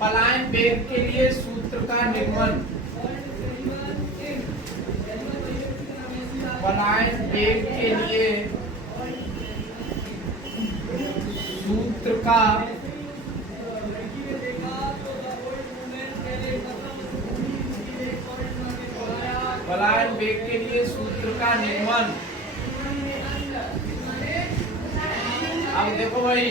पलायन वेग के लिए सूत्र का निर्माण। पलायन वेग के लिए सूत्र का पलायन वेग के लिए सूत्र का निर्माण। अब देखो भाई,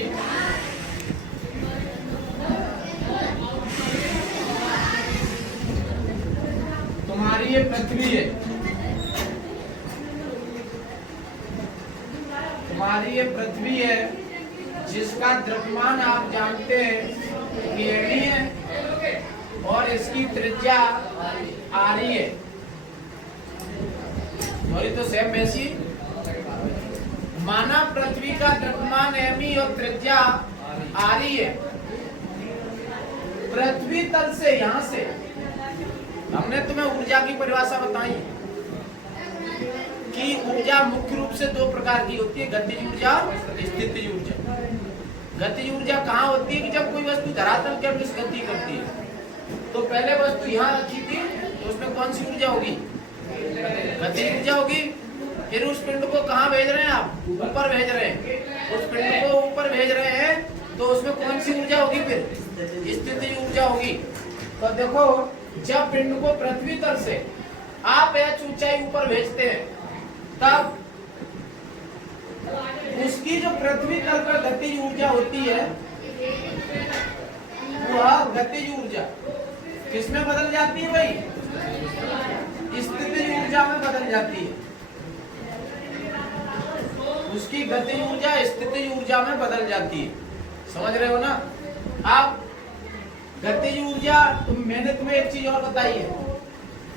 तुम्हारी ये पृथ्वी है, तुम्हारी ये पृथ्वी है जिसका द्रव्यमान आप जानते हैं कि एडी है और इसकी त्रिज्या आरी है। और तो सेम वैसी माना पृथ्वी का द्रव्यमान एमी और त्रिज्या आरी है। पृथ्वी तल से, यहां से हमने तुम्हें ऊर्जा की परिभाषा बताई कि ऊर्जा मुख्य रूप से दो प्रकार की होती है, गतिज ऊर्जा, स्थितिज ऊर्जा। गतिज ऊर्जा कहाँ होती है कि जब कोई वस्तु धरातल के अनुसार गति करती है। तो पहले वस्तु यहाँ रखी थी तो उसमें कौन सी ऊर्जा होगी? गतिज ऊर्जा होगी। फिर उस पिंड को कहाँ भेज रहे हैं आप? ऊपर भेज रहे हैं। उस पिंड को ऊपर भेज रहे हैं तो उसमें कौन सी ऊर्जा होगी? फिर स्थितिज ऊर्जा होगी। तो देखो, जब पिंड को पृथ्वी तल से आप h ऊंचाई ऊपर भेजते हैं तब उसकी जो पृथ्वी तल पर गतिज ऊर्जा होती है वह गतिज ऊर्जा किसमें बदल जाती है भाई? स्थितिज ऊर्जा में बदल जाती है। उसकी गतिज ऊर्जा स्थितिज ऊर्जा में बदल जाती है। समझ रहे हो ना? अब गतिज ऊर्जा, मैंने तुम्हें एक चीज और बताई है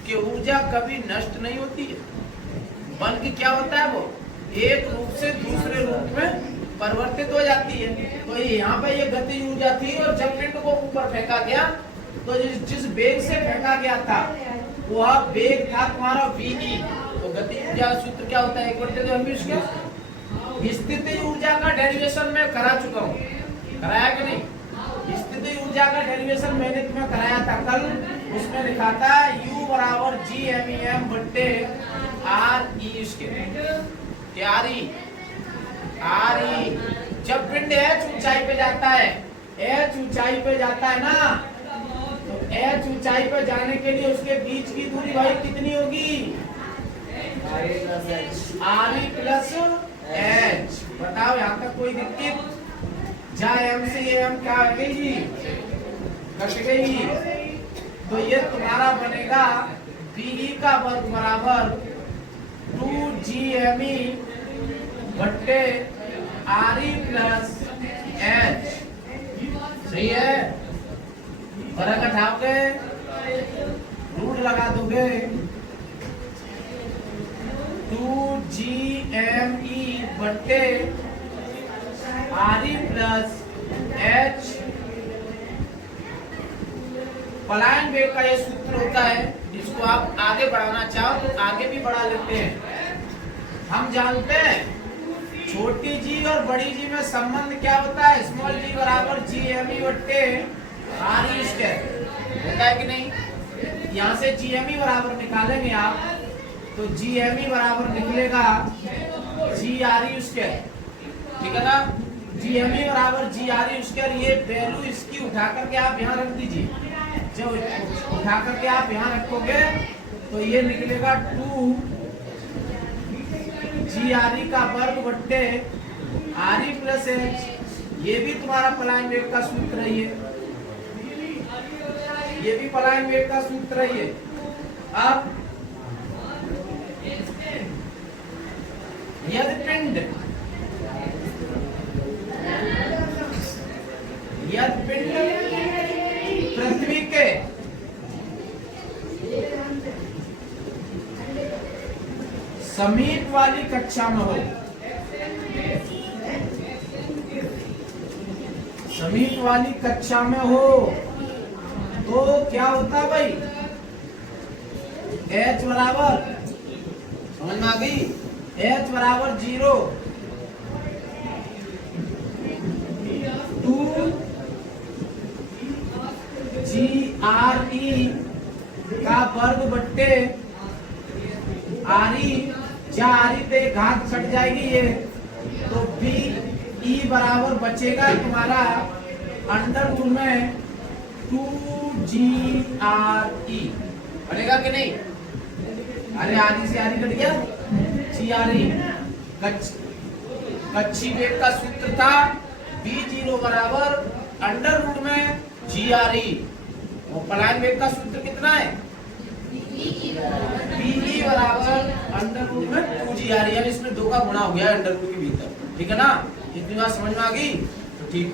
कि ऊर्जा कभी नष्ट नहीं होती है, बल्कि क्या होता है, वो एक रूप से दूसरे रूप में परिवर्तित हो जाती है। तो यहाँ पे ये गतिज ऊर्जा थी और जब पिंड को ऊपर फेंका गया तो जिस वेग से फेंका गया था वह वेग था तुम्हारा वीई। तो गतिज ऊर्जा सूत्र क्या होता है? 1/2 स्थितिज ऊर्जा का डेरिवेशन मैं करा चुका हूँ, कराया कि नहीं? स्थितिज ऊर्जा का डेरिवेशन मैंने तुम्हें कराया था कल। उसमें लिखा था U बराबर G_MEM बट्टे RE स्क्वायर। RE जब पिंड h ऊंचाई पे जाता है, h ऊंचाई पे जाता है ना, तो h ऊंचाई पे जाने के लिए उसके बीच की दूरी भाई कितनी होगी? RE plus h। बताओ यहाँ तक कोई दिक्कत? जहाँ m से ये m क्या आ गई जी? कट गई। तो ये तुम्हारा बनेगा BE का वर्ग बराबर 2GME बट्टे RE प्लस h। सही है? फर्क हटाओगे, रूट लगा दोगे, 2GME बट्टे RE प्लस h। पलायन वेग का यह सूत्र होता है जिसको आप आगे बढ़ाना चाहो तो आगे भी बढ़ा लेते हैं। हम जानते हैं छोटी जी और बड़ी जी में संबंध क्या होता है? स्मॉल जी बराबर GME बट्टे RE स्क्वायर होता है कि नहीं? यहाँ से GME बराबर निकालेंगे आप तो GME बराबर निकलेगा GRE स्क्वायर। ठीक है ना? GME बराबर GRE स्क्वायर। ये वैल्यू इसकी उठा करके आप यहाँ रख दीजिए। जब उठा करके आप यहाँ रखोगे तो ये निकलेगा 2 GRE का वर्ग बट्टे RE प्लस h। ये भी तुम्हारा पलायन वेग का सूत्र है। ये भी पलायन वेग का सूत्र है। अब यदि पिंड पृथ्वी के समीप वाली कक्षा में हो, समीप वाली कक्षा में हो तो क्या होता है भाई? H बराबर, समझ में आ गई? H बराबर 0 2 का वर्ग बट्टे आरी, या आरी पे घात कट जाएगी ये, तो बी ई बराबर बचेगा तुम्हारा अंडर रूट में 2GRE बनेगा कि नहीं? अरे आरी से आरी कट गया, GRE कच्ची वेग का सूत्र था B0 बराबर अंडर रूट में GRE। वो पलायन वेग का सूत्र कितना है? BE बराबर अंडर रूट में 2GRE। अब इसमें 2 का गुणा हो गया अंडर रूट के भीतर, ठीक है ना? इतनी बात समझ में आ गई तो ठीक।